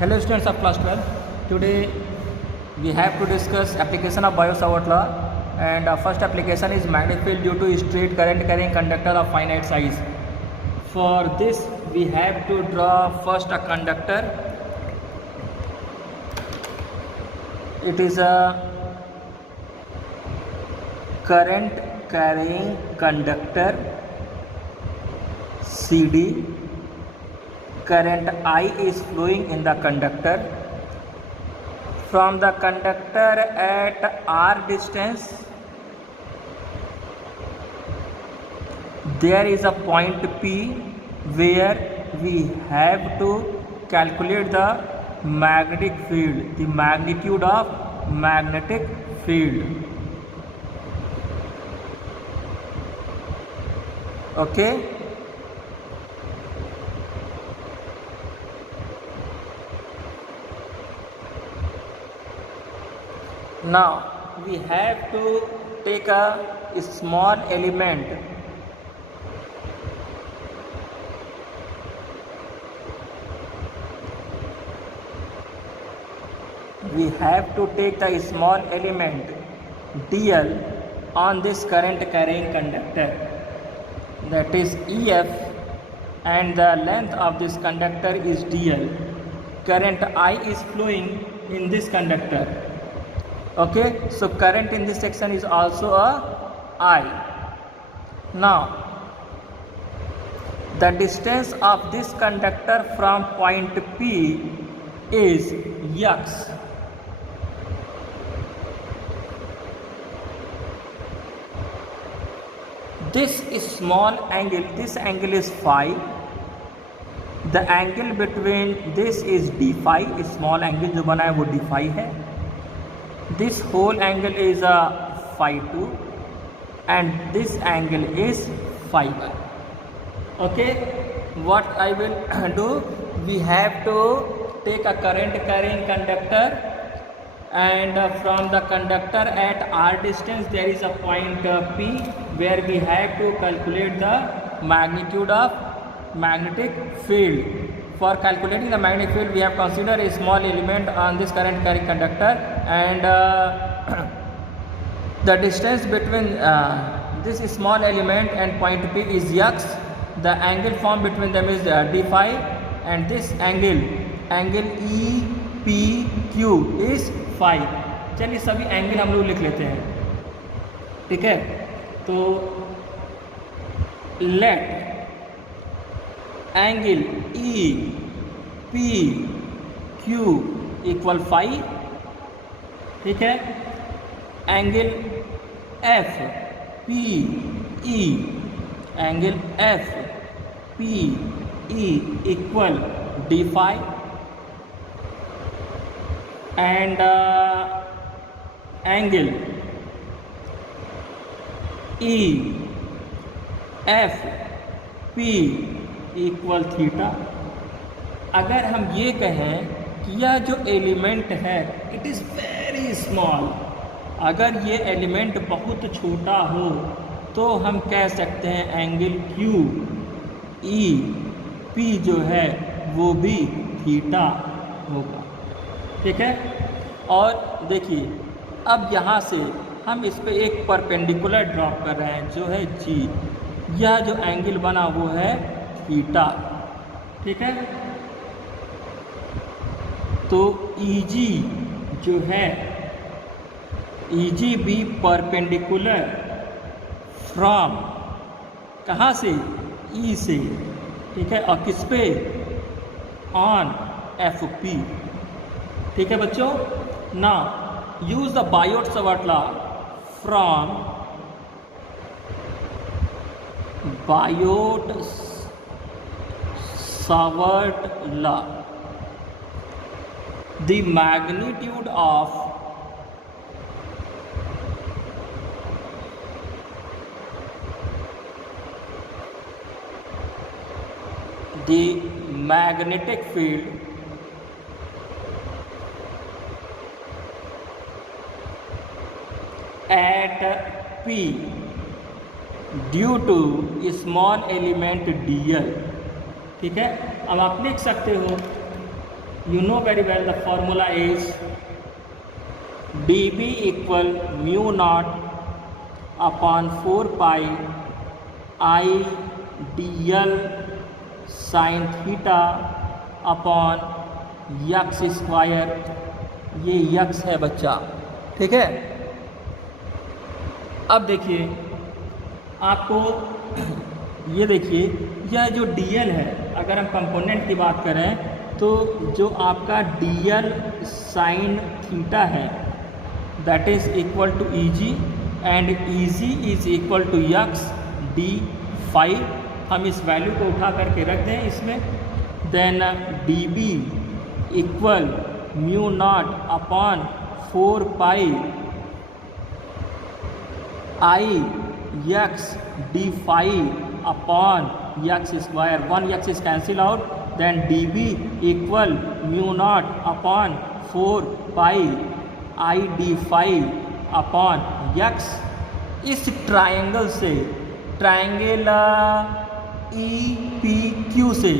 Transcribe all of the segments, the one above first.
Hello students of class 12. Today we have to discuss application of Biot-Savart law, and first application is magnetic field due to straight current carrying conductor of finite size. For this we have to draw first a conductor. It is a current carrying conductor CD. Current I is flowing in the conductor. From the conductor at R distance, there is a point P where we have to calculate the magnetic field, the magnitude of magnetic field. Okay. Now we have to take a small element. We have to take the small element dl on this current carrying conductor, that is EF, and the length of this conductor is dl. Current I is flowing in this conductor. Okay, so current in this section is also a I. Now the distance of this conductor from point P is x. This is small angle, this angle is phi. The angle between this is d phi, small angle जो बना है वो d phi है. This whole angle is a phi 2 and this angle is phi 1. Okay, what I will do, we have to take a current carrying conductor, and from the conductor at R distance there is a point P where we have to calculate the magnitude of magnetic field. For calculating the magnetic field, we have considered a small element on this current carrying conductor, and the distance between this small element and point P is x. The angle formed between them is d phi, and this angle EPQ is phi. चलिए सभी angle हम लोग लिख लेते हैं, ठीक है. तो let angle E P Q equal phi, ठीक है. Angle F P E, angle F P E equal D phi, and angle E F P equal theta. अगर हम ये कहें कि यह जो एलिमेंट है इट इज़ वेरी स्मॉल, अगर ये एलिमेंट बहुत छोटा हो तो हम कह सकते हैं एंगल क्यू ई पी जो है वो भी थीटा होगा, ठीक है. और देखिए अब यहाँ से हम इस पर एक परपेंडिकुलर ड्रॉप कर रहे हैं जो है जी. यह जो एंगल बना वो है थीटा, ठीक है. तो EG जो है EG भी परपेंडिकुलर फ्रॉम कहाँ से, E से, ठीक है. और किस पे, ऑन FP, ठीक है बच्चों. ना use the Biot-Savart law from Biot-Savart law. The magnitude of the magnetic field at P due to small element dl, ठीक है. अब आप लिख सकते हो You know very well the formula is dB equal mu naught upon 4 pi I dl sin theta upon x square. ये x है बच्चा, ठीक है। अब देखिए आपको ये देखिए यह जो dl है, अगर हम कंपोनेंट की बात करें तो जो आपका dl साइन थीटा है that is equal to Eg and Eg is equal to x D phi. हम इस वैल्यू को उठा करके रख दें इसमें। Then dB equal mu not upon 4 pi I x D phi upon x square. 1 x is cancel out. Then dB equal mu not upon 4 pi I D phi upon x. इस triangle से, triangle EPQ से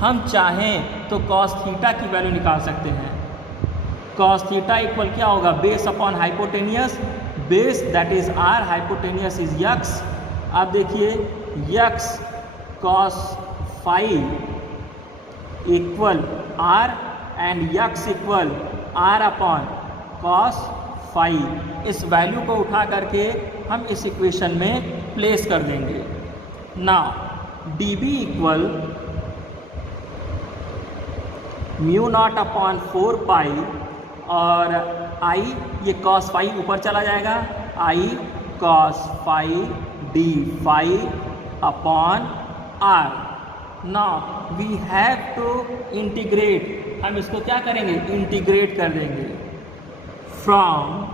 हम चाहें तो cos theta की value निकाल सकते हैं। कॉस थीटा इक्वल क्या होगा, base upon hypotenuse. Base that is R, hypotenuse is x. आप देखिए x cos phi equal R and x equal R upon cos phi. इस वैल्यू को उठा करके हम इस इक्वेशन में प्लेस कर देंगे। Now dB equal mu not upon 4 pi और आई, ये कॉस फाई ऊपर चला जाएगा, I cos phi D phi upon R. Now we have to integrate. हम इसको क्या करेंगे, इंटीग्रेट कर देंगे फ्रॉम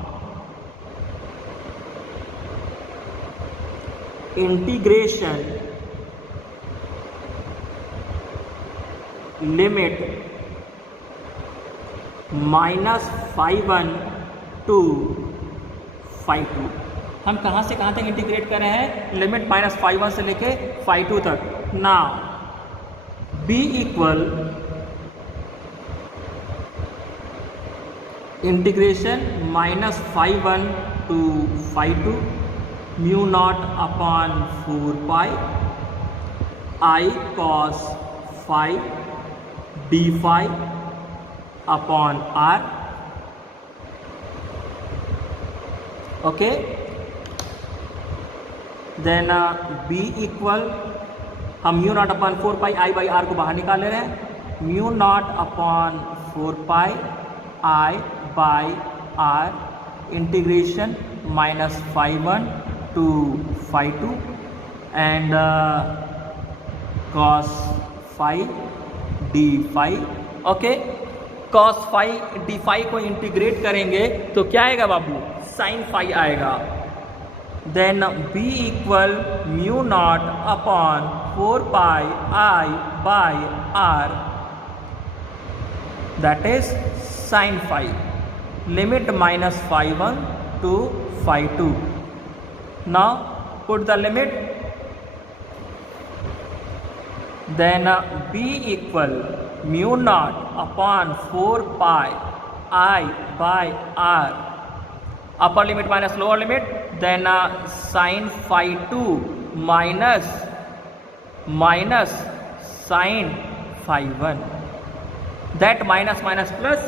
इंटीग्रेशन लिमिट -φ1 टू φ2। हम कहाँ से कहाँ तक इंटीग्रेट कर रहे हैं, लिमिट -φ1 से लेके φ2 तक। Now b equal integration -φ1 to φ2 mu not upon 4 pi I cos phi D phi upon R. Okay, then b equal, हम mu not upon 4 pi I by R को बाहर निकाल ले रहे हैं। Mu not upon 4 pi I by R integration -φ1 to φ2 and cos phi D phi. Okay, cos phi D phi को integrate करेंगे तो क्या आएगा बाबू, साइन फाई आएगा। Then b equal mu not upon 4 pi I by R that is sine phi. Limit -φ1 to φ2। Now put the limit. Then b equal mu not upon 4 pi I by R, upper limit minus lower limit. Then sine φ2 minus sine φ1, that minus minus plus.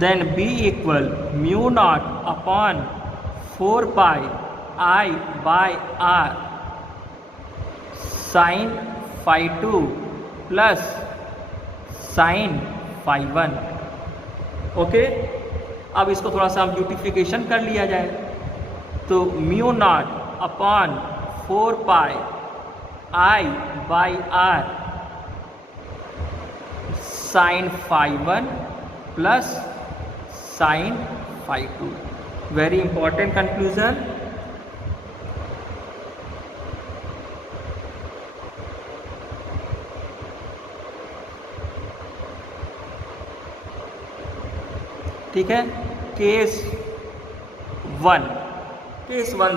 Then b equal mu not upon 4 pi I by R sine φ2 plus sine φ1। Okay, अब इसको थोड़ा सा beautification कर लिया जाए तो mu not upon 4 pi I by R sine φ1 plus sine φ2। Very important conclusion. ठीक है, केस 1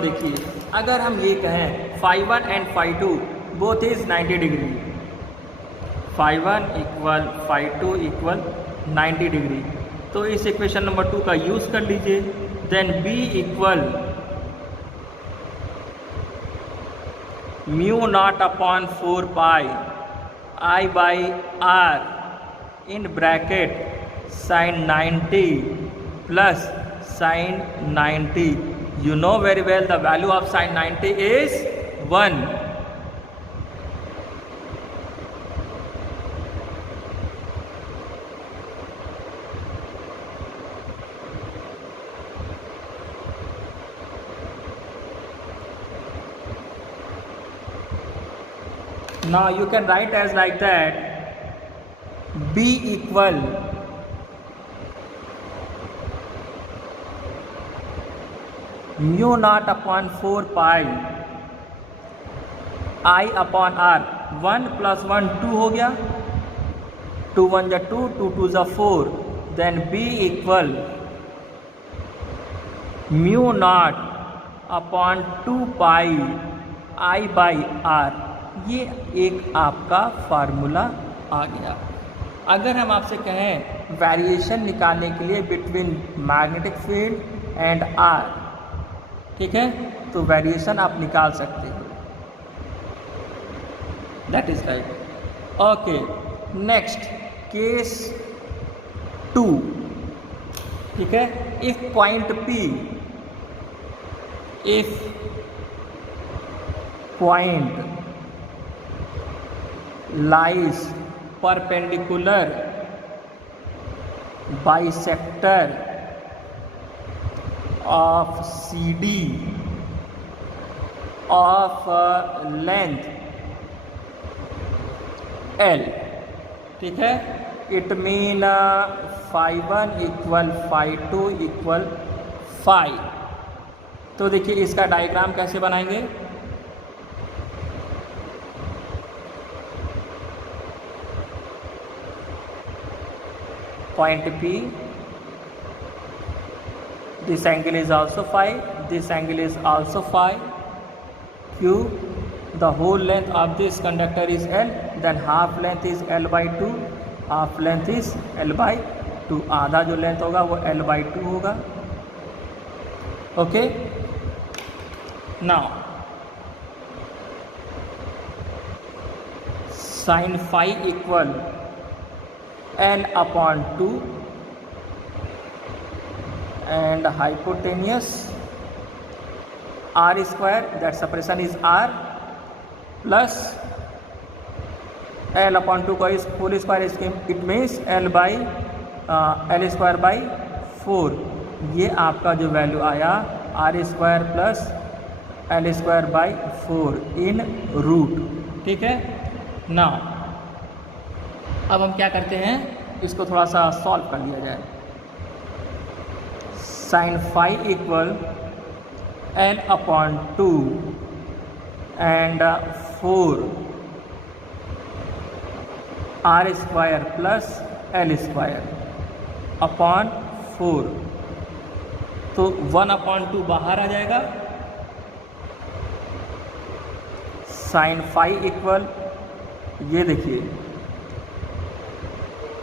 देखिए, अगर हम ये कहें φ1 and φ2 both is 90 degree, φ1 equal φ2 equal 90 degree. तो इस इक्वेशन नंबर 2 का यूज़ कर लीजिए। Then b equal mu not upon 4 pi I by R in bracket sine 90 plus sine 90। You know very well the value of sin 90 is 1. Now you can write as like that, b equal mu not upon 4 pi I upon R. 1 + 1 2 हो गया, 2 1 जा 2, 2 2 जा 4। Then b equal mu not upon 2 pi I by R. ये एक आपका formula आ गया। अगर हम आपसे कहें वेरिएशन निकालने के लिए between magnetic field and R, ठीक है, तो वेरिएशन आप निकाल सकते हो। That is right. Okay, next case 2, ठीक है। If point P, if point lies perpendicular bisector of CD of length L, ठीक है। It mean φ1 equal φ2 equal phi. तो देखिए इसका डायग्राम कैसे बनाएंगे। Point P, this angle is also phi, this angle is also phi. Q, the whole length of this conductor is L, then half length is L by 2, half length is L by 2। आधा जो length होगा वो L by 2 होगा। Okay, now sin phi equal L upon 2 and hypotenuse R square, that separation is R, plus L upon 2 का इस whole square, it means L by L square by 4। ये आपका जो वैल्यू आया R square plus L square by 4 in root, ठीक है। Now अब हम क्या करते हैं, इसको थोड़ा सा सॉल्व कर लिया जाए। sin phi equal L upon 2 and 4 R square plus L square upon 4। तो 1 अपॉन 2 बाहर आ जाएगा। sin phi इक्वल, ये देखिए,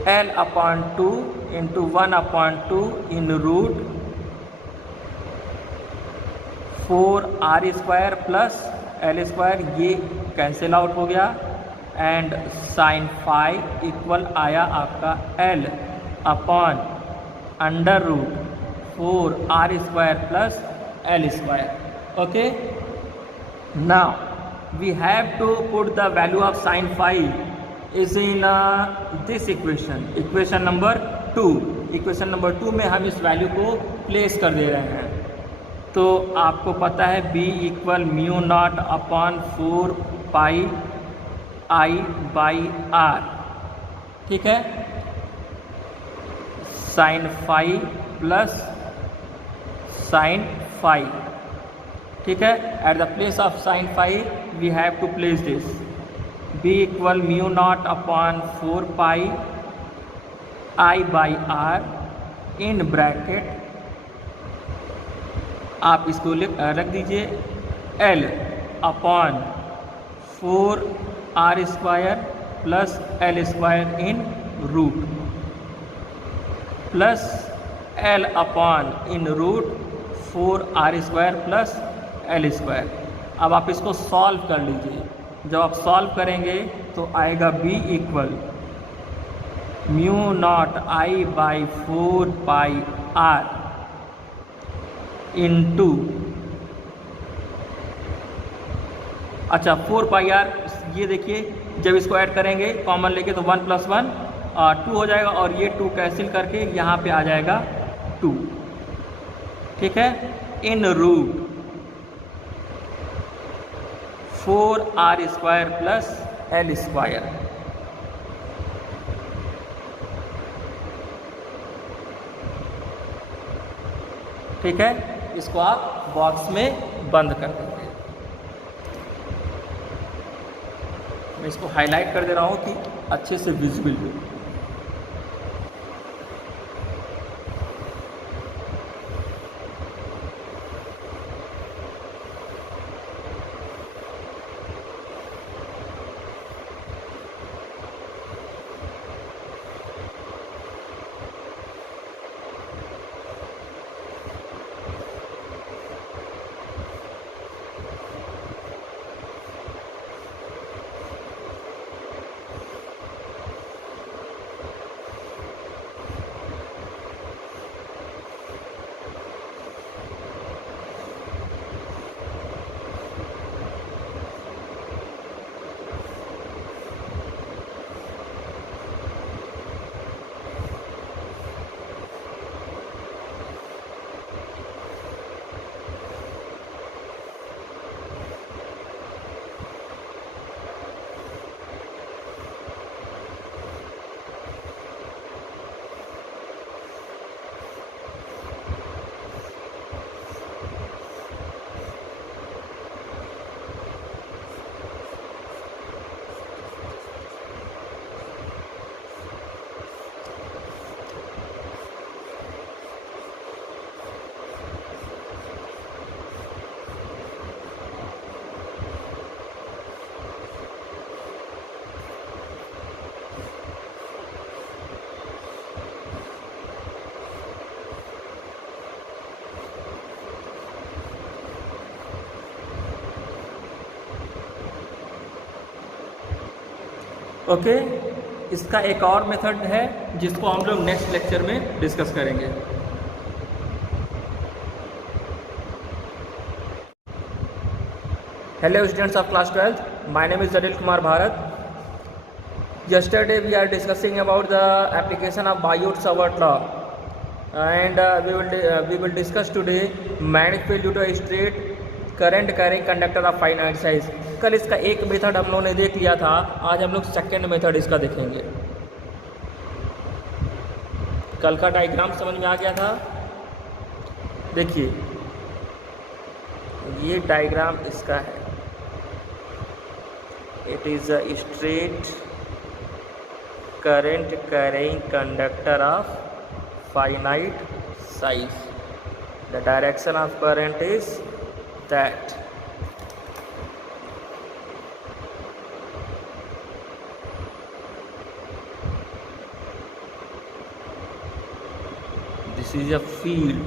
L upon 2 into 1 upon 2 in root 4 R square plus L square, ये कैंसिल आउट हो गया। एंड sin phi इक्वल आया आपका L upon under root 4 R square plus L square. Okay, now we have to put the value of sin phi is in this equation, equation number 2। Equation number 2 में हम इस value को place कर दे रहे हैं। तो आपको पता है b equal mu not upon 4 pi I by R, ठीक है। sin phi plus sin phi, ठीक है। At the place of sin phi we have to place this b equal mu not upon 4 pi I by R in bracket, आप इसको रख दीजिए L upon 4 R square plus L square in root plus L upon in root 4r² plus L square. अब आप इसको solve कर लीजिए। जब आप सॉल्व करेंगे तो आएगा b equal mu not I by 4πr into, अच्छा 4πr, ये देखिए जब इसको ऐड करेंगे कॉमन लेके तो 1 + 1 2 हो जाएगा और ये 2 कैंसिल करके यहाँ पे आ जाएगा 2, ठीक है, in root 4r² plus L square. ठीक है, इसको आप बॉक्स में बंद कर देंगे। मैं इसको हाईलाइट कर दे रहा हूँ कि अच्छे से विजिबल हो। ओके, इसका एक और मेथड है जिसको हम लोग नेक्स्ट लेक्चर में डिस्कस करेंगे। Hello students of class 12th, my name is Anil Kumar Bharat. Yesterday we are discussing about the application of Biot-Savart law and we will discuss today magnetic field due to a straight current carrying conductor of finite size। कल इसका एक method हम लोगों ने देख लिया था, आज हम लोग सेकेंड मेथड इसका देखेंगे। कल का डायग्राम समझ में आ गया था? देखिए ये डायग्राम इसका है, it is a straight current carrying conductor of finite size. The direction of current is that. This is a field.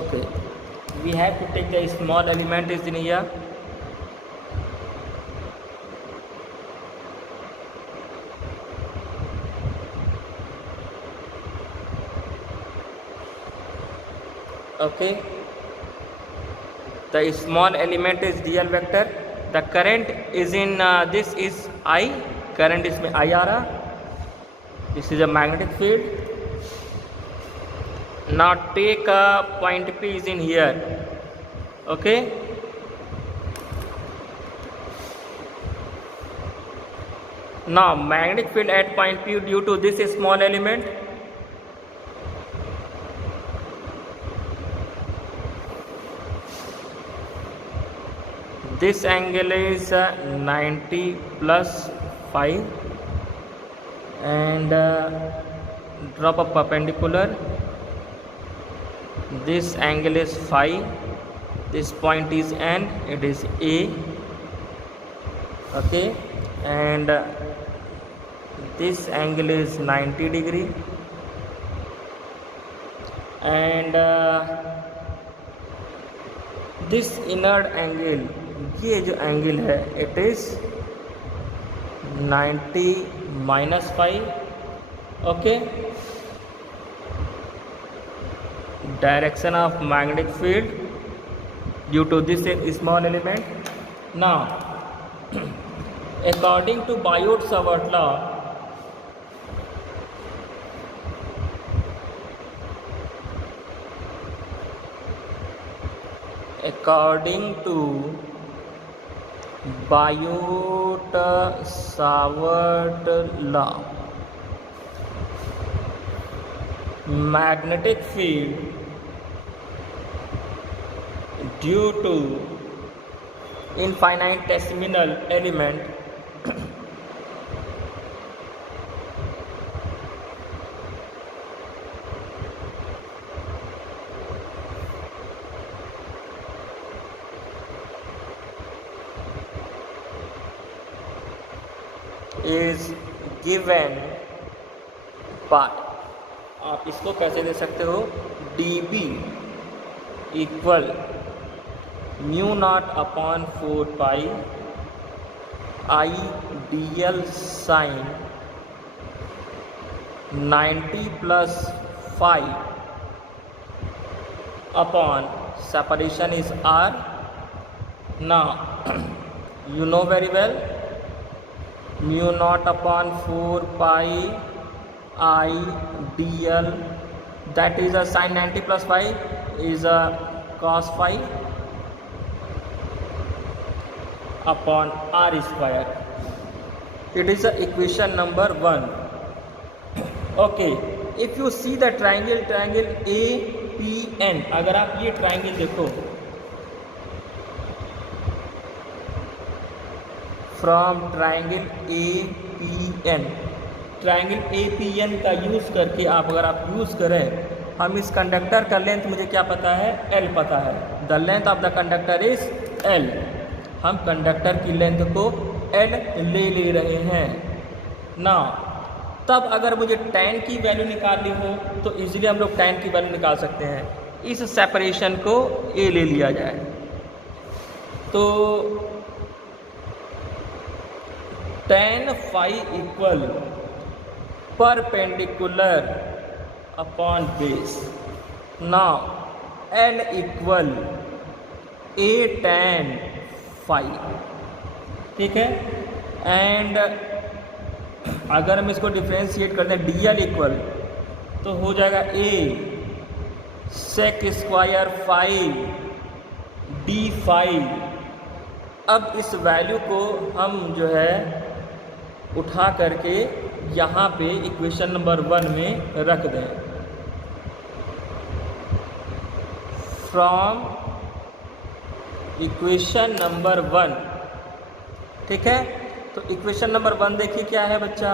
Okay, we have to take the small element is in here. Okay, the small element is dl vector. The current is in this is I, current इसमें I आ रहा। This is a magnetic field. Now take a point P is in here. Okay, now magnetic field at point P due to this small element, this angle is 90 plus 5 and drop a perpendicular. This angle is phi, this point is N, it is A, okay, and this angle is 90 degree, and this inner angle, ये जो angle है it is 90 -5, okay. Direction of magnetic field due to this small element. Now, according to Biot-Savart law, according to Biot-Savart law, magnetic field due to infinitesimal element is given by, आप इसको कैसे दे सकते हो, dB equal mu not upon 4 pi I D L sine 90 + 5 upon separation is R. Now you know very well, mu not upon 4 pi I D L, that is a sin 90 + 5 is a cos 5 upon r square. It is a equation number 1. Okay, if you see the triangle APN, अगर आप ये triangle देखो, from triangle APN, triangle APN का use करके अगर आप use करें, हम इस कंडक्टर का लेंथ मुझे क्या पता है, L पता है. The length of the conductor is L. हम कंडक्टर की लेंथ को L ले रहे हैं ना. तब अगर मुझे tan की वैल्यू निकालनी हो तो इजीली हम लोग tan की वैल्यू निकाल सकते हैं. इस सेपरेशन को A ले लिया जाए तो tan phi equal perpendicular upon base. Now L equal A tan phi, ठीक है. एंड अगर हम इसको डिफ्रेंशिएट करते हैं डी एल इक्वल, तो हो जाएगा A sec स्क्वायर 5 डी 5. अब इस वैल्यू को हम जो है उठा करके यहाँ पे इक्वेशन नंबर 1 में रख दें. फ्रॉम इक्वेशन नंबर 1, ठीक है. तो इक्वेशन नंबर 1 देखिए क्या है बच्चा,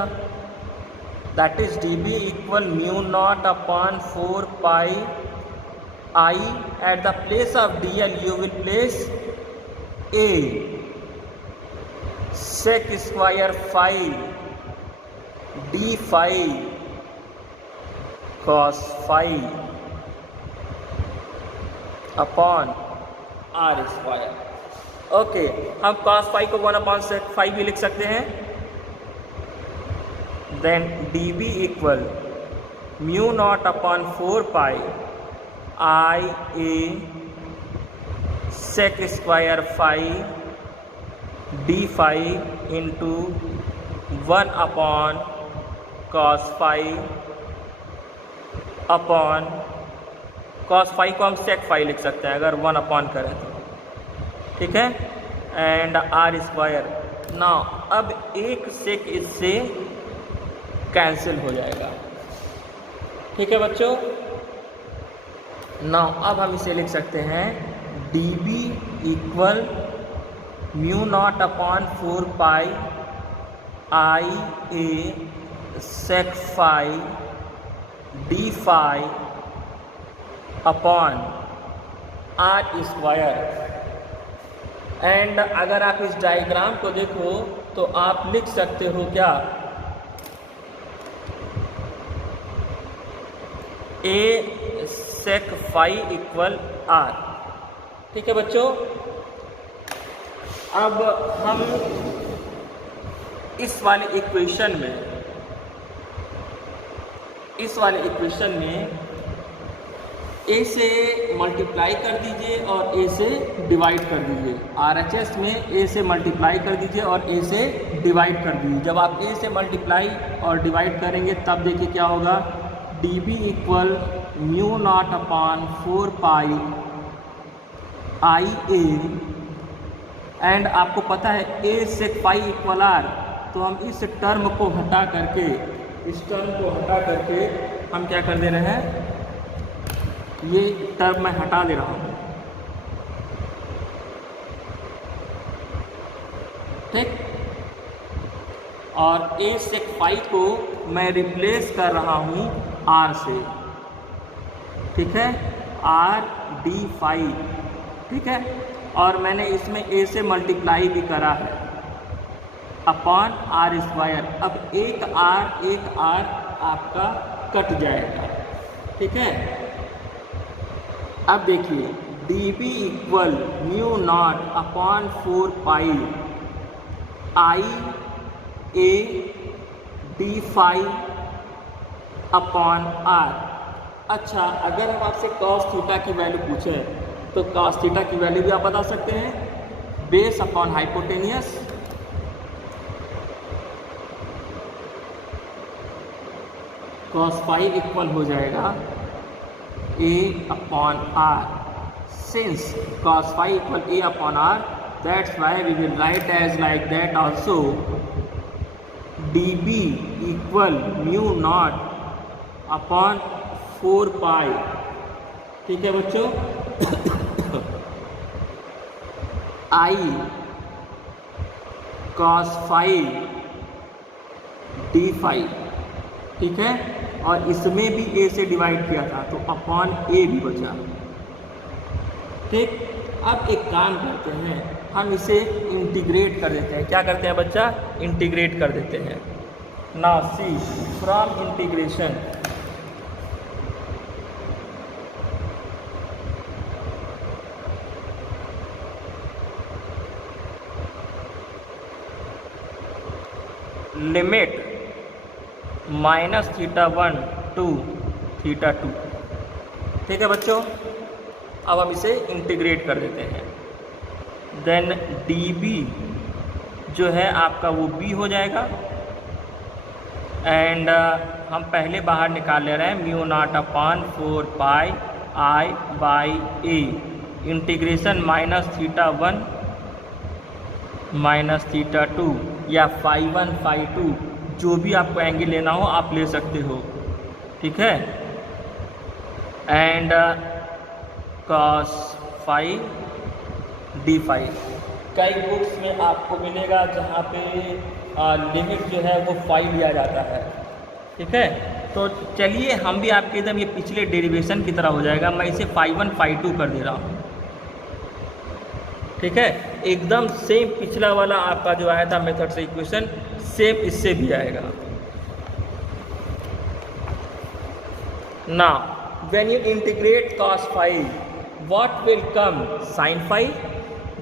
that is d B equal mu not upon 4 pi I. At the place of d L you will place a sec square 5 D 5 cos 5 upon R square. Okay, हम cos 5 को 1/5 भी लिख सकते हैं. Then D B equal mu not upon 4 pi I A sec square 5 D 5 into 1 upon cos 5 upon cos 5 को हम sec 5 लिख सकते हैं अगर 1 अपॉन करें तो, ठीक है. And are square. नाउ अब एक सेक इससे कैंसिल हो जाएगा, ठीक है बच्चों. नाउ अब हम इसे लिख सकते हैं D B equal mu not upon 4 pi I A sec 5 D 5 upon R square and अगर आप इस डायग्राम को देखो तो आप लिख सकते हो क्या, ए सेक फाई इक्वल आर। ठीक है बच्चों, अब हम इस वाले इक्वेशन में ए से मल्टीप्लाई कर दीजिए और ए से डिवाइड कर दीजिए। RHS में ए से मल्टीप्लाई कर दीजिए और ए से डिवाइड कर दीजिए। जब आप ए से मल्टीप्लाई और डिवाइड करेंगे तब देखिए क्या होगा, dB equal mu not upon 4 pi IA। And आपको पता है ए सेक फाई इक्वल आर, तो हम इस टर्म को हटा करके हम क्या कर दे रहे हैं, ये टर्म मैं हटा दे रहा हूँ। ठीक, और ए सेक फाई को मैं रिप्लेस कर रहा हूँ आर से। ठीक है, आर डी फाई। ठीक है, और मैंने इसमें ए से मल्टीप्लाई भी करा है अपॉन आर स्क्वायर। अब एक आर आपका कट जाएगा। ठीक है, अब देखिए dB equal mu not upon 4 pi IA D phi upon R. अच्छा, अगर हम आपसे कॉस थीटा की वैल्यू पूछें तो कॉस थीटा की वैल्यू भी आप बता सकते हैं, base upon hypotenuse. Cos phi equal हो जाएगा A upon R. Since cos phi equal A upon R, that's why we will write as like that also, dB equal mu naught upon 4 pi। ठीक है बच्चों, I cos phi d phi। ठीक है, और इसमें भी a से divide किया था तो अपॉन a भी बचा। ठीक, अब एक काम करते हैं, हम इसे इंटीग्रेट कर देते हैं। क्या करते हैं बच्चा, इंटीग्रेट कर देते हैं। Now see from integration, limit -θ1 to θ2। ठीक है बच्चों, अब हम इसे इंटीग्रेट कर देते हैं। देन dB जो है आपका वो b हो जाएगा। एंड हम पहले बाहर निकाल ले रहे हैं mu not upon 4 pi I/A integration -θ1 -θ2 या φ1 φ2 जो भी आपको एंगल लेना हो आप ले सकते हो। ठीक है, and cos phi d phi। कई बुक्स में आपको मिलेगा जहाँ पे लिमिट जो है वो फाई लिया जाता है। ठीक है, तो चलिए हम भी आपके एकदम ये पिछले डेरिवेशन की तरह हो जाएगा। मैं इसे φ1 φ2 कर दे रहा हूँ। ठीक है, एकदम सेम पिछला वाला आपका जो आया था मेथड से इक्वेशन, सेम इससे भी आएगा। Now when you integrate cos phi, what will come, sin phi।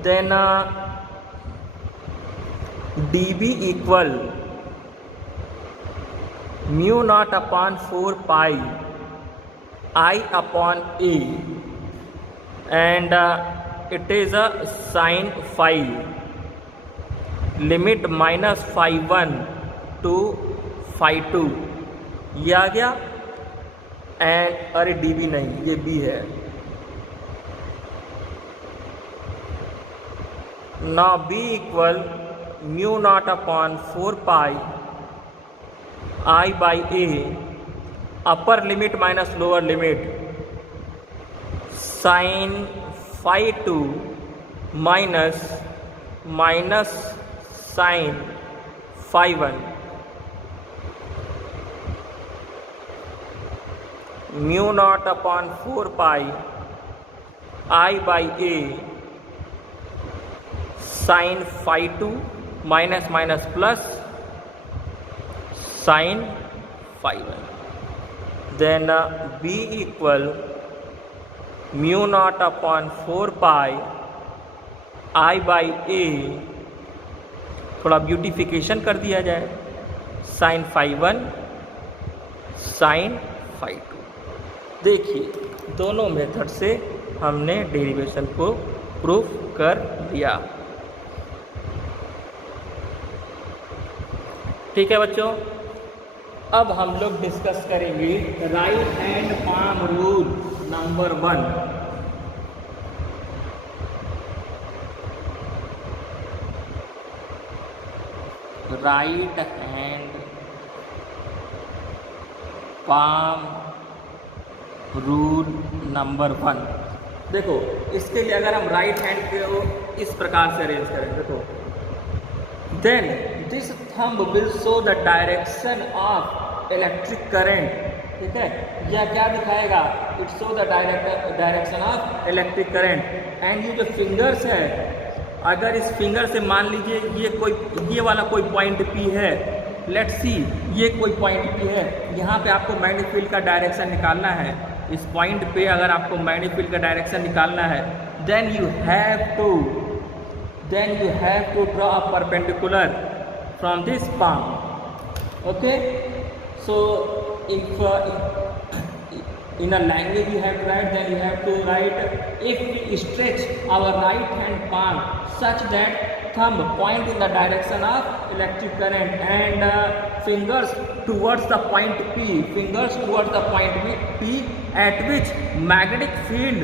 then dB equal mu naught upon 4 pi I upon A, and it is a sin phi, limit -φ1 to φ2। ये आ गया। And अरे dB नहीं, ये B है। now B equal mu not upon 4 pi I/A, upper limit minus lower limit sin φ2 minus sin φ1, mu not upon 4 pi I/A sine phi 2 minus minus plus sine phi 1, then B equal mu not upon 4 pi I by a, थोड़ा beautification कर दिया जाए, sign phi 1 sign phi 2। देखिए दोनों method से हमने derivation को proof कर दिया। ठीक है बच्चों, अब हम लोग डिस्कस करेंगे right hand palm rule number 1। Right hand palm rule number 1। देखो इसके लिए अगर हम राइट हैंड को इस प्रकार से अरेंज करें, देखो, then this thumb will show the direction of electric current. ठीक है, यह क्या दिखाएगा? It show the direction of electric current. And ये जो फिंगर्स है, अगर इस फिंगर से मान लीजिए ये वाला कोई पॉइंट P है, लेट्स सी ये कोई पॉइंट P है, यहाँ पे आपको मैग्नेटिक फील्ड का डायरेक्शन निकालना है। इस पॉइंट पे अगर आपको मैग्नेटिक फील्ड का डायरेक्शन निकालना है, then you have to draw a perpendicular from this palm। Okay, so in a language you have to write, then you have to write, if we stretch our right hand palm such that thumb point in the direction of electric current and fingers towards the point P, at which magnetic field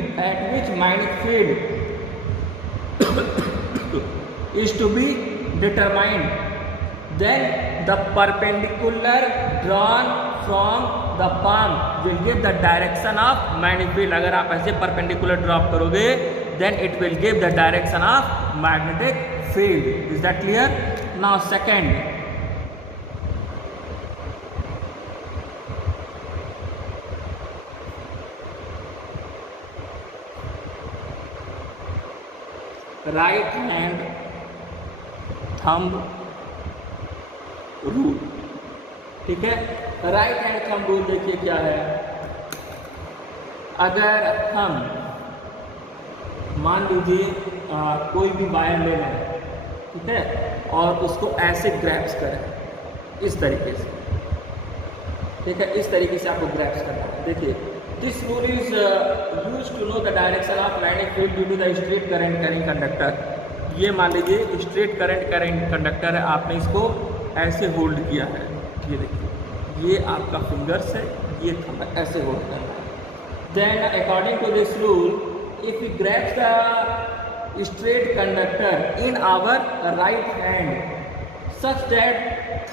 is to be determined, then the perpendicular drawn from the palm will give the direction of magnetic field। अगर आप ऐसे perpendicular drop करोगे, then it will give the direction of magnetic field। Is that clear? Now second, right hand thumb rule. ठीक है, right hand thumb rule देखिए क्या है। अगर हम मान लीजिए कोई भी वायर ले लें, ठीक है, और उसको ऐसे ग्रैप्स करें इस तरीके से, ठीक है, इस तरीके से आपको ग्रैप्स करना है। देखिए, this rule is used to know the direction of magnetic field due to the straight current carrying conductor. ये मान लीजिए स्ट्रेट करंट कैरिंग कंडक्टर है, आपने इसको ऐसे होल्ड किया है, ये देखिए, ये आपका फिंगर्स है, ये थंब ऐसे होल्ड करना है। Then according to this rule, if you grab the straight conductor in our right hand such that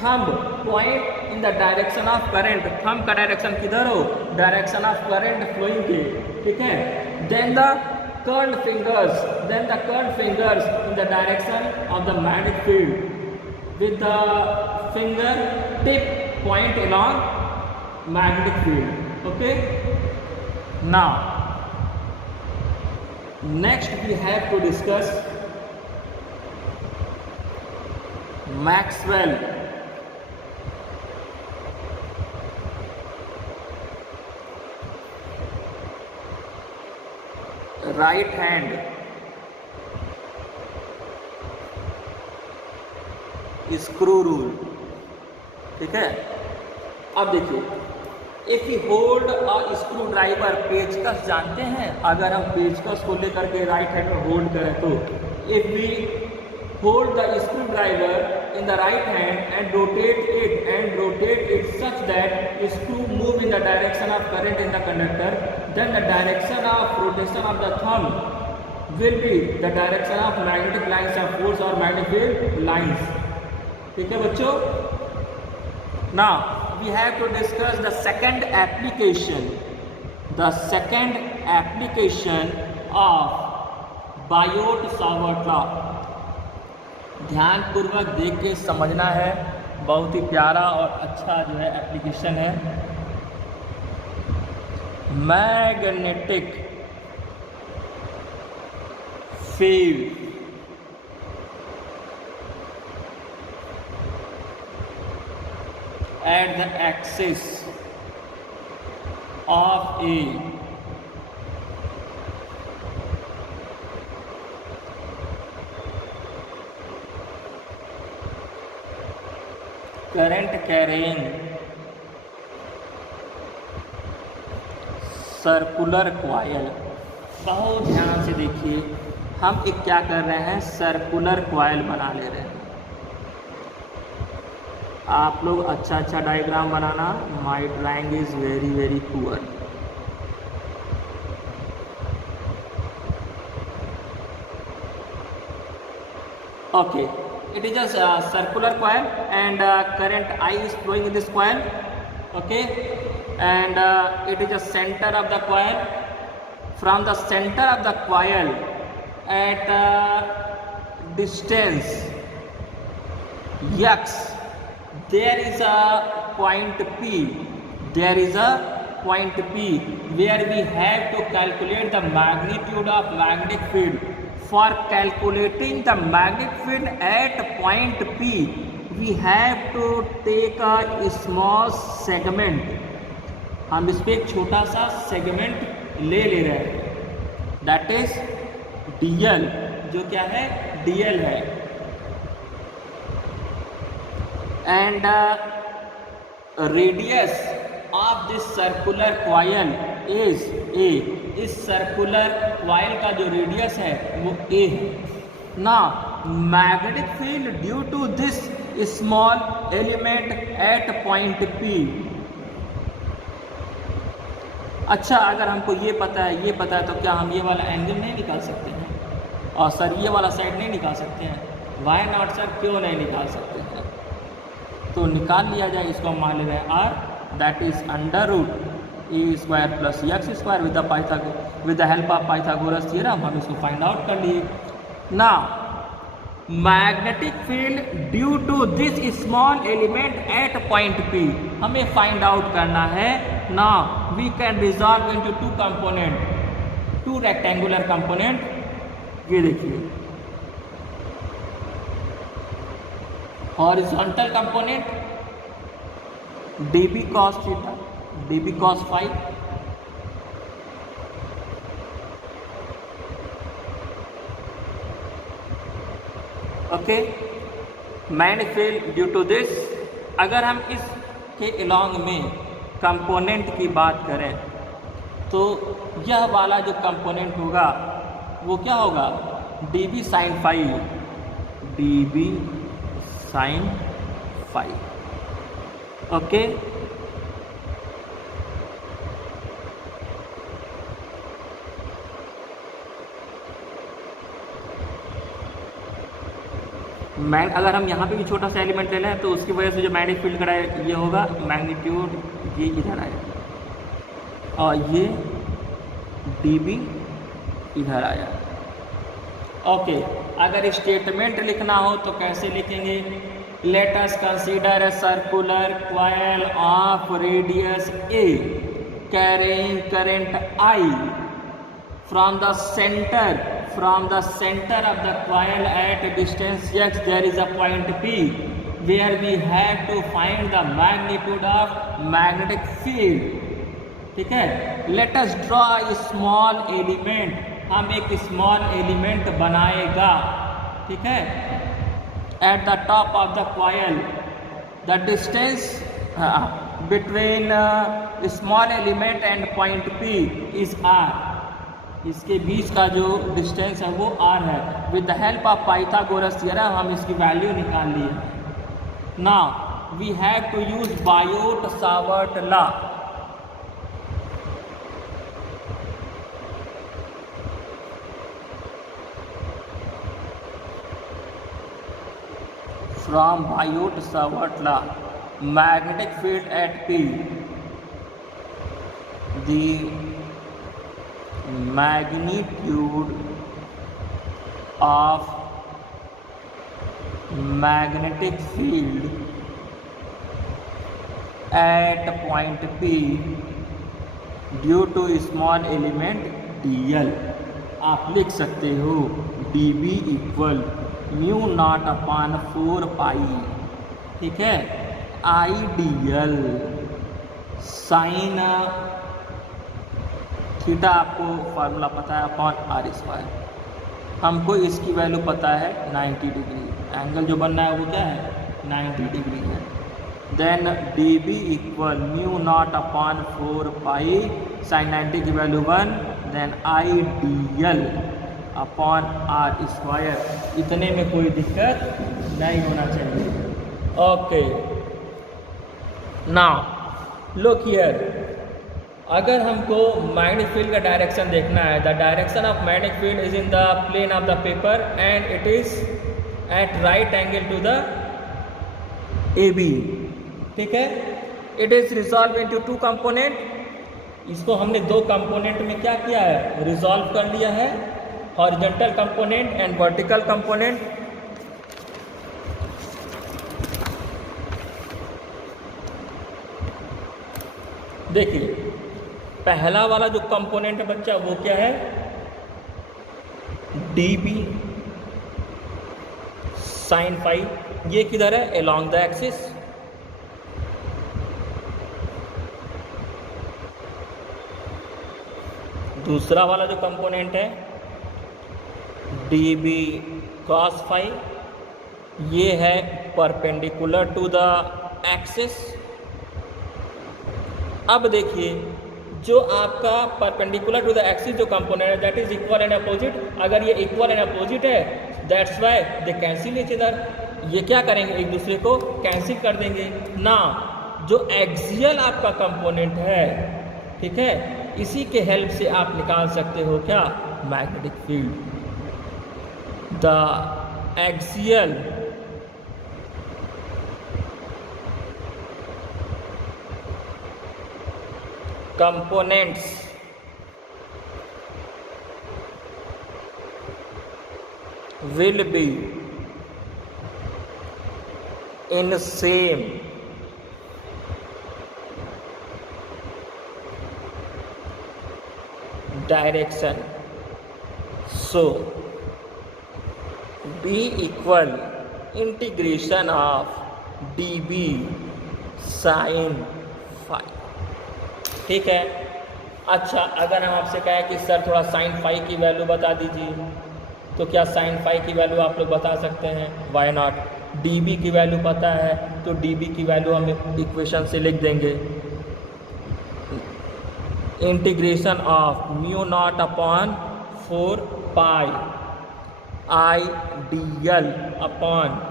thumb point in the direction of current, thumb का डायरेक्शन किधर हो? डायरेक्शन ऑफ करंट फ्लोइंग के, ठीक है। Then the curled fingers in the direction of the magnetic field with the finger tip point along magnetic field। okay, now next we have to discuss Maxwell right hand screw rule. ठीक है, अब देखिए, if you hold a screw driver, पेचकस जानते हैं, अगर हम पेचकस को लेकर के राइट हैंड में होल्ड करें तो if we hold the screw driver in the right hand and rotate it such that screw move in the direction of current in the conductor, then the direction of rotation of the thumb will be the direction of magnetic lines of force or magnetic field lines। ठीक है बच्चों, now we have to discuss the second application of Biot-Savart law। ध्यान पूर्वक देख के समझना है, बहुत ही प्यारा और अच्छा जो है एप्लीकेशन है। Magnetic field at the axis of a current carrying circular coil. बहुत ध्यान से देखिए, हम एक क्या कर रहे हैं, सर्कुलर कॉइल बना ले रहे हैं। आप लोग अच्छा diagram banana. My drawing is very very poor. Okay, it is just a circular coil and current I is flowing in this coil. Okay, and it is the center of the coil. From the center of the coil at distance x, there is a point P. There is a point P where we have to calculate the magnitude of magnetic field. For calculating the magnetic field at point P, we have to take a small segment. हम इस पे एक छोटा सा segment ले रहे हैं, that is DL, जो क्या है, DL है। And radius of this circular coil is A। इस सर्कुलर कॉइल का जो रेडियस है वो A है ना। Magnetic field due to this small element at point P। अच्छा, अगर हमको ये पता है तो क्या हम ये वाला एंगल नहीं निकाल सकते हैं? और सर ये वाला साइड नहीं निकाल सकते हैं? वाई नॉट सर, क्यों नहीं निकाल सकते हैं? तो निकाल लिया जाए। इसको हम मान ले रहे हैं R, that is under root A square plus x square with the help of Pythagoras theorem हम इसको फाइंड आउट कर लिए ना। Magnetic field due to this small element at point P हमें फाइंड आउट करना है ना। We can resolve into two component, two rectangular component. ये देखिए, horizontal component dB cos theta, dB cos phi, okay. Magnetic field due to this. अगर हम इसके along में कंपोनेंट की बात करें तो यह वाला जो कंपोनेंट होगा वो क्या होगा, dB sin phi, dB sin phi, okay. अगर हम यहाँ पे भी छोटा सा एलिमेंट ले लें तो उसकी वजह से जो मैग्नेटिक फील्ड का ये होगा, मैग्नीट्यूड ये इधर आएगा और ये dB इधर आया, ओके। अगर स्टेटमेंट लिखना हो तो कैसे लिखेंगे? Let us consider a circular coil of radius A carrying current I from the center of the coil at distance x there is a point P where we have to find the magnitude of magnetic field। ठीक है, let us draw a small element। हम एक small element बनाएगा, ठीक है। at the top of the coil the distance between small element and point P is R। इसके बीच का जो डिस्टेंस है वो R है। With the help of Pythagoras theorem हम इसकी वैल्यू निकाल लिए। Now we have to use Biot Savart law. From Biot Savart law, magnetic field at P, the magnitude of magnetic field at point P due to small element dl। आप लिख सकते हो dB equal mu not upon 4 pi, ठीक है। Ideal sine theta आपको formula पता है upon R square, हमको इसकी वैल्यू पता है 90 डिग्री, एंगल जो बनना है वो क्या है 90 डिग्री है। Then D B equal mu not upon 4 pi sine 90 की value 1, then I dl upon R square. इतने में कोई दिक्कत नहीं होना चाहिए। ओके, नाउ लुक हियर, अगर हमको मैग्नेटिक फील्ड का डायरेक्शन देखना है, the direction of magnetic field is in the plane of the paper and it is at right angle to the A B, ठीक है। It is resolve into 2 component, इसको हमने 2 component में क्या किया है, रिजॉल्व कर लिया है, horizontal component and vertical component. देखिए पहला वाला जो कंपोनेंट है बच्चा वो क्या है, डी बी साइन फाई, ये किधर है, अलोंग द एक्सिस। दूसरा वाला जो कंपोनेंट है डी बी कॉस फाई, ये है परपेंडिकुलर टू द एक्सिस। अब देखिए जो आपका परपेंडिकुलर टू द एक्सिस जो कंपोनेंट है that is equal and opposite, अगर ये इक्वल एंड अपोजिट है that's why they cancel each other, ये क्या करेंगे एक दूसरे को कैंसिल कर देंगे ना। जो एक्सियल आपका कंपोनेंट है, ठीक है, इसी के हेल्प से आप निकाल सकते हो क्या, magnetic field. The axial components will be in same direction, so B equal integration of dB sin phi, ठीक है। अच्छा, अगर हम आपसे कहें कि सर थोड़ा साइन फाई की वैल्यू बता दीजिए, तो क्या साइन फाई की वैल्यू आप लोग बता सकते हैं, वाई नॉट। डी बी की वैल्यू पता है तो डी बी की वैल्यू हम इक्वेशन से लिख देंगे, integration of mu not upon 4 pi I D L upon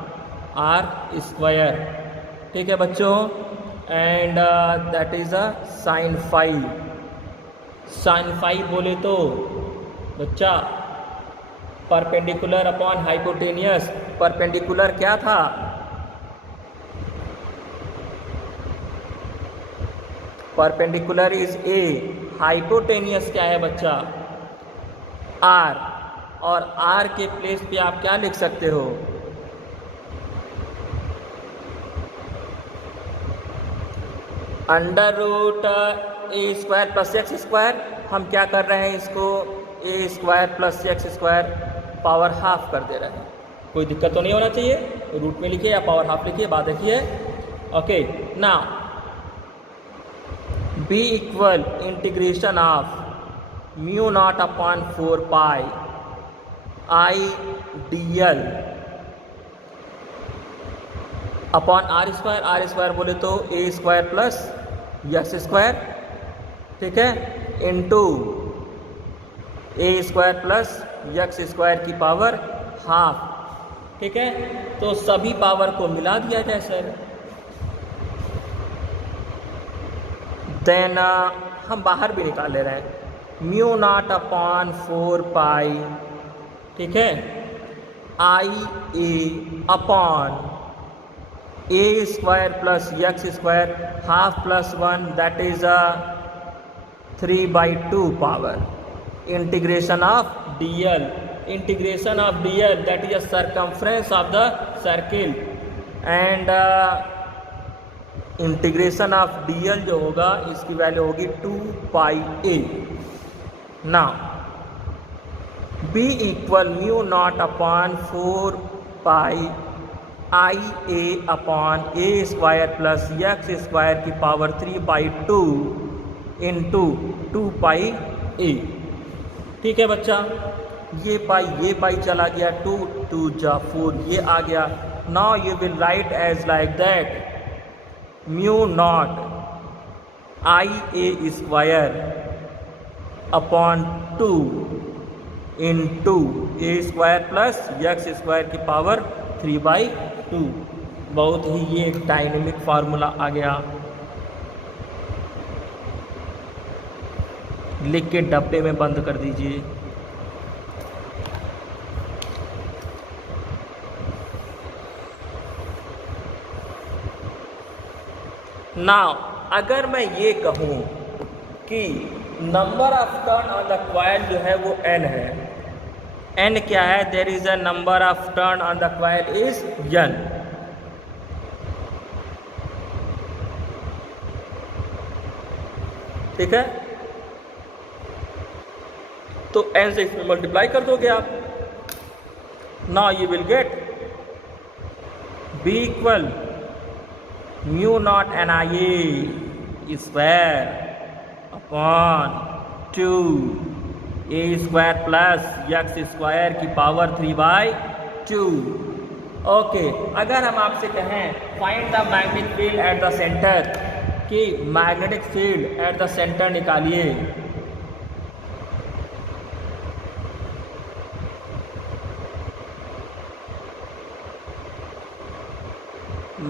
R square, ठीक है बच्चों। And that is a sine phi. Sine phi बोले तो बच्चा परपेंडिकुलर अपॉन हाइपोटेनियस, परपेंडिकुलर क्या था, परपेंडिकुलर इज ए, हाइपोटेनियस क्या है बच्चा, आर, और आर के प्लेस पे आप क्या लिख सकते हो, अंडर रूट ए स्क्वायर प्लस एक्स स्क्वायर। हम क्या कर रहे हैं, इसको a square plus x square power half कर दे रहे हैं। कोई दिक्कत तो नहीं होना चाहिए, रूट में लिखिए या पावर हाफ लिखिए, बात देखिए। Okay, now B equal integration of mu not upon 4 pi I D L upon R square बोले तो A square plus x square, ठीक है, into A square plus x square की पावर हाफ, ठीक है। तो सभी पावर को मिला दिया जाए सर। देन हम बाहर भी निकाल ले रहे हैं, म्यू नॉट अपॉन 4 पाई, ठीक है, I a upon a square plus x square half plus 1 that is a 3/2 power integration of d L, integration of d L that is a circumference of the circle, and integration of d L जो होगा इसकी value होगी 2 pi a. Now B equal mu not upon 4 pi I a upon a square plus x square की power 3/2 into 2 ए। ठीक है बच्चा, ये पाई चला गया, 2 2 जा 4 ये आ गया। Now you will write as like that mu not I A square upon 2 into A square plus x square की पावर 3/2। बहुत ही ये डायनेमिक फार्मूला आ गया। लिख के डब्बे में बंद कर दीजिए। नाउ अगर मैं ये कहूँ कि number of turn on the coil जो है वो n है, n क्या है? There is a number of turn on the coil is n। ठीक है, तो n से इसमें मल्टीप्लाई कर दोगे आप। Now you will get b equal mu naught N I A square upon 2 a square plus x square की power 3/2। Okay, अगर हम आपसे कहें find the magnetic field at the centre, कि magnetic field at the centre निकालिए,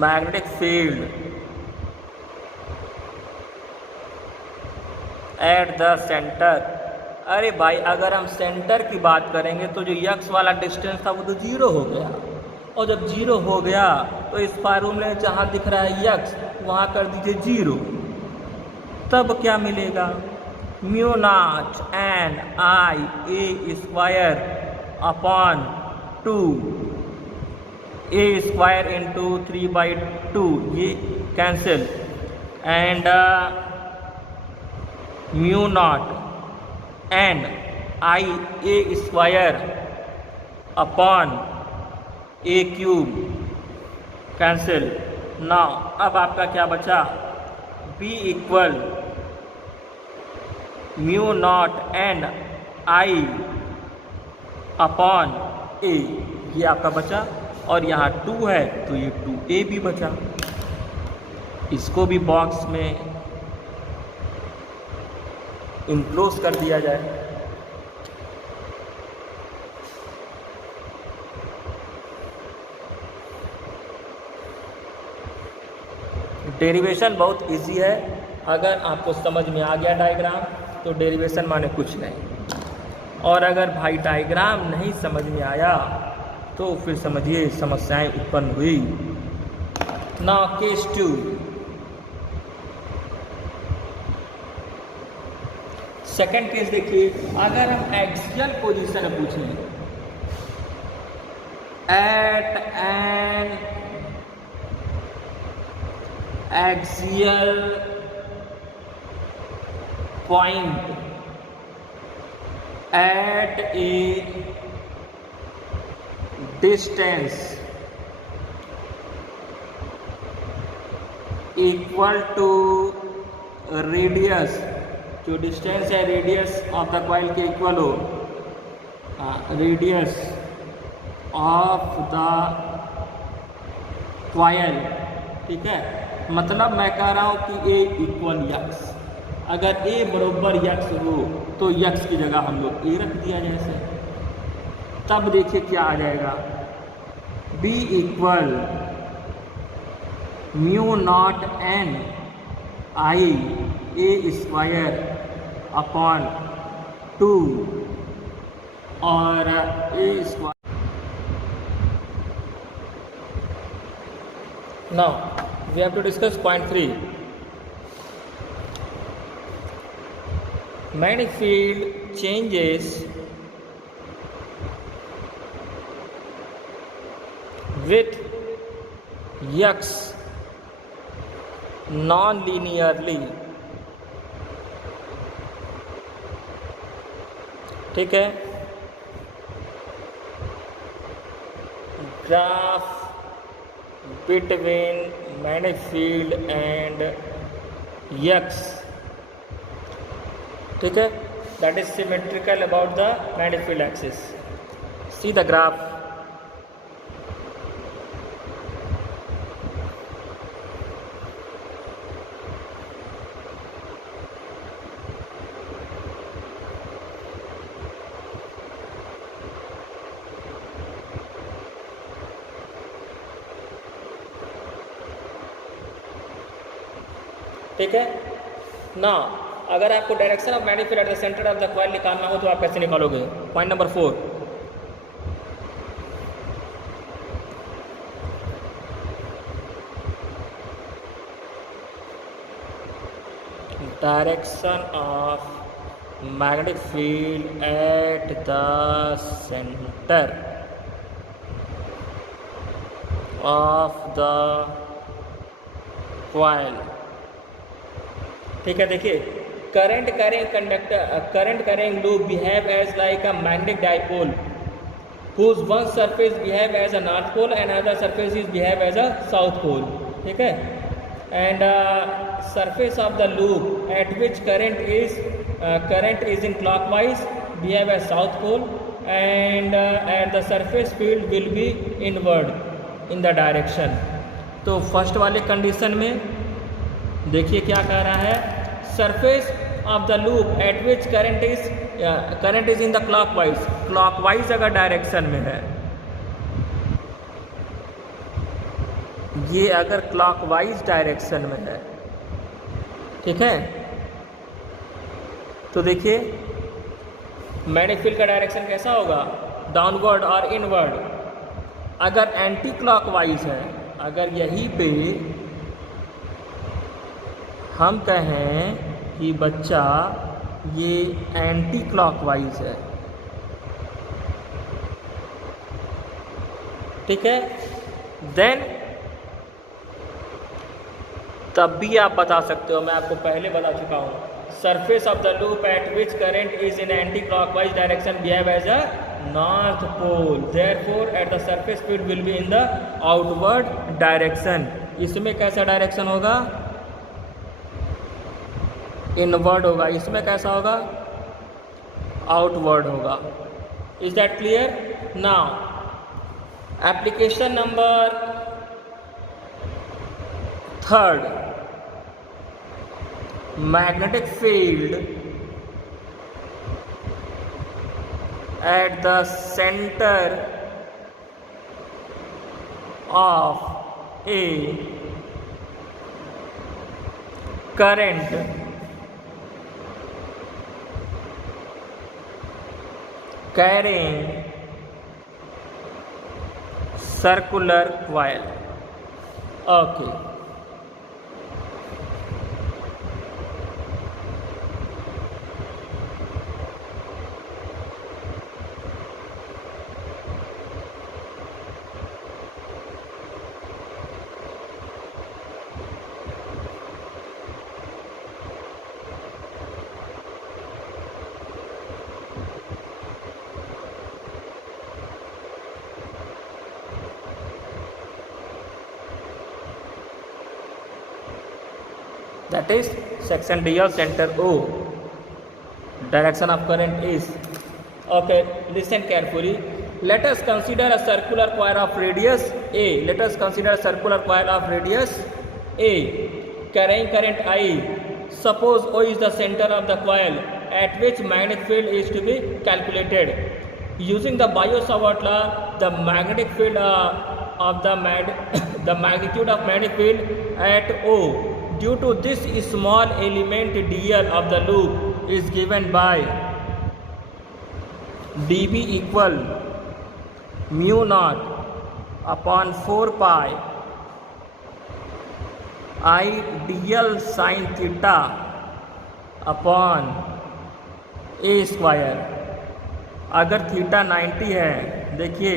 magnetic field at the centre. अरे भाई, अगर हम सेंटर की बात करेंगे तो जो यक्स वाला डिस्टेंस था वो तो 0 हो गया, और जब 0 हो गया तो इस फार्मूले में जहाँ दिख रहा है यक्स वहाँ कर दीजिए 0। तब क्या मिलेगा? Mu naught N I A square upon 2 a square into 3/2, ये cancel, and mu naught N I A square upon a cube cancel. Now अब आपका क्या बचा? B equal mu naught N I upon a, ये आपका बचा, और यहाँ 2 है तो ये 2a भी बचा। इसको भी बॉक्स में इनक्लोज कर दिया जाए। डेरिवेशन बहुत इजी है, अगर आपको समझ में आ गया डायग्राम तो डेरिवेशन माने कुछ नहीं, और अगर भाई डायग्राम नहीं समझ में आया तो फिर समझिए समस्याएं उत्पन्न हुई। नाउ केस 2, सेकंड केस देखिए। अगर हम एक्सियल पोजीशन पूछें, at an axial point at a distance equal to radius, जो डिस्टेंस है रेडियस ऑफ द कॉइल के इक्वल हो, रेडियस ऑफ द कॉइल। ठीक है, मतलब मैं कह रहा हूँ कि ए इक्वल यक्स, अगर ए बरोबर यक्स हो तो यक्स की जगह हम लोग ए रख दिया जैसे, तब देखिए क्या आ जाएगा। B equal mu naught N I A square upon 2 और a square. Now we have to discuss point 3. Magnetic field changes with x non-linearly। ठीक है, graph between magnetic field and x, ठीक है, that is symmetrical about the magnetic field axis. See the graph. ठीक है ना। अगर आपको direction of magnetic field at the centre of the coil निकालना हो तो आप कैसे निकालोगे? Point number 4, direction of magnetic field at the centre of the coil. ठीक है, देखिए, current carrying loop behave as like a magnetic dipole whose one surface behave as a north pole and other surfaces behave as a south pole. ठीक है, and surface of the loop at which current is in clockwise behave as south pole and at the surface field will be inward in the direction. तो first वाले condition में देखिए क्या कह रहा है, surface of the loop at which current is in the clockwise अगर direction में है, ये अगर क्लॉकवाइज डायरेक्शन में है, ठीक है, तो देखिए मैग्नेटिक फील्ड का डायरेक्शन कैसा होगा, डाउनवर्ड और इनवर्ड। अगर एंटी क्लॉकवाइज है, अगर यहीं पे हम कहें कि बच्चा ये एंटी क्लॉकवाइज है, ठीक है, देन तब भी आप बता सकते हो, मैं आपको पहले बता चुका हूँ, surface of the loop at which current is in anti clockwise direction behave as a north pole, therefore at the surface field will be in the outward direction. इसमें कैसा डायरेक्शन होगा, इनवर्ड होगा, इसमें कैसा होगा, आउटवर्ड होगा। Is that clear? Now application number 3, magnetic field at the centre of A current carrying circular coil. Okay. That is section D of center O. Direction of current is, okay, listen carefully. Let us consider a circular coil of radius A. Let us consider a circular coil of radius A carrying current I. Suppose O is the center of the coil at which magnetic field is to be calculated. Using the Biot-Savart law, the magnetic field of the magnitude of magnetic field at O due to this small element dl of the loop is given by dB equal mu naught upon 4 pi I dl sin theta upon a square। अगर theta 90 है, देखिए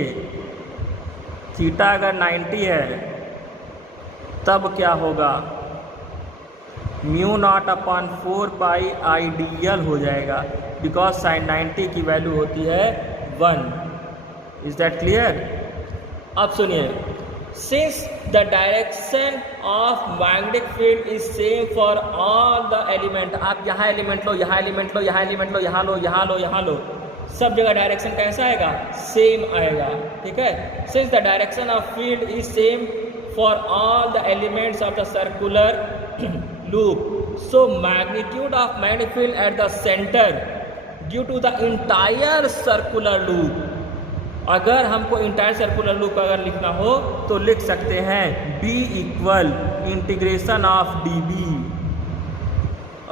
theta अगर 90 है तब क्या होगा, mu naught upon 4 pi I D L हो जाएगा, बिकॉज साइन 90 की वैल्यू होती है 1। Is that clear? अब सुनिए, Since the direction of magnetic field is same for all the element, आप यहाँ एलिमेंट लो, यहाँ एलिमेंट लो, यहाँ एलिमेंट लो, यहाँ लो, यहाँ लो, यहाँ लो, सब जगह डायरेक्शन कैसा आएगा? सेम आएगा, ठीक है। Since the direction of field is same for all the elements of the circular loop, so magnitude of magnetic field at the center due to the entire circular loop, अगर हमको entire circular loop अगर लिखना हो तो लिख सकते हैं B equal integration of dB,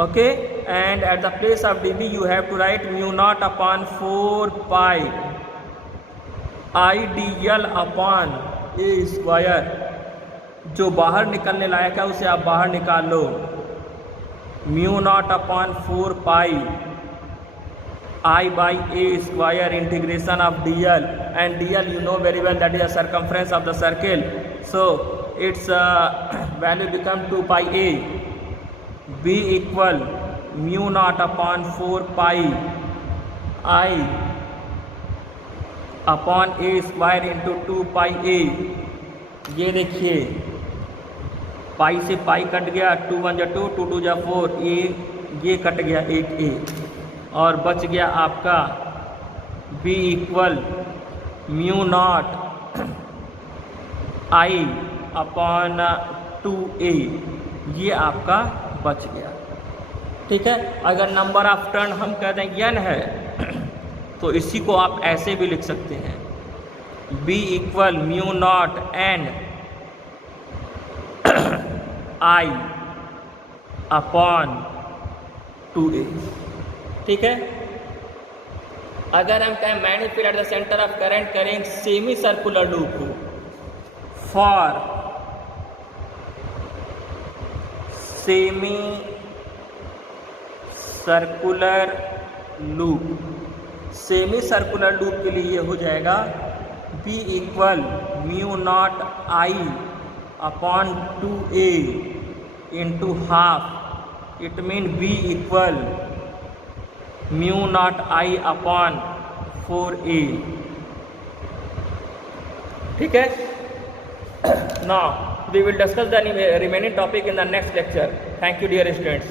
okay. And at the place of dB you have to write mu not upon 4 pi IDL अपॉन A स्क्वायर। जो बाहर निकलने लायक है उसे आप बाहर निकाल लो, mu not upon 4 pi I by A square integration of dl, and dl you know very well that is the circumference of the circle, so its value become 2 pi A. B equal mu naught upon 4 pi I upon A square into 2 pi A। ये देखिए पाई से pi cut गया, 2 1 जा 2, 2 2 जा 4, ये cut गया 8 A, और बच गया आपका B equal mu naught I upon 2A, ये आपका बच गया, ठीक है। अगर नंबर ऑफ टर्न हम कह दें n है तो इसी को आप ऐसे भी लिख सकते हैं, B equal mu naught n I upon 2A, ठीक है। अगर हम कहें magnetic field at the centre of current करें सेमी सर्कुलर लूप को, for semi circular loop, semi circular loop के लिए ये हो जाएगा B equal mu naught I upon 2A into half, it mean B equal mu naught I upon 4A, ठीक है। Now we will discuss the remaining topic in the next lecture. Thank you dear students.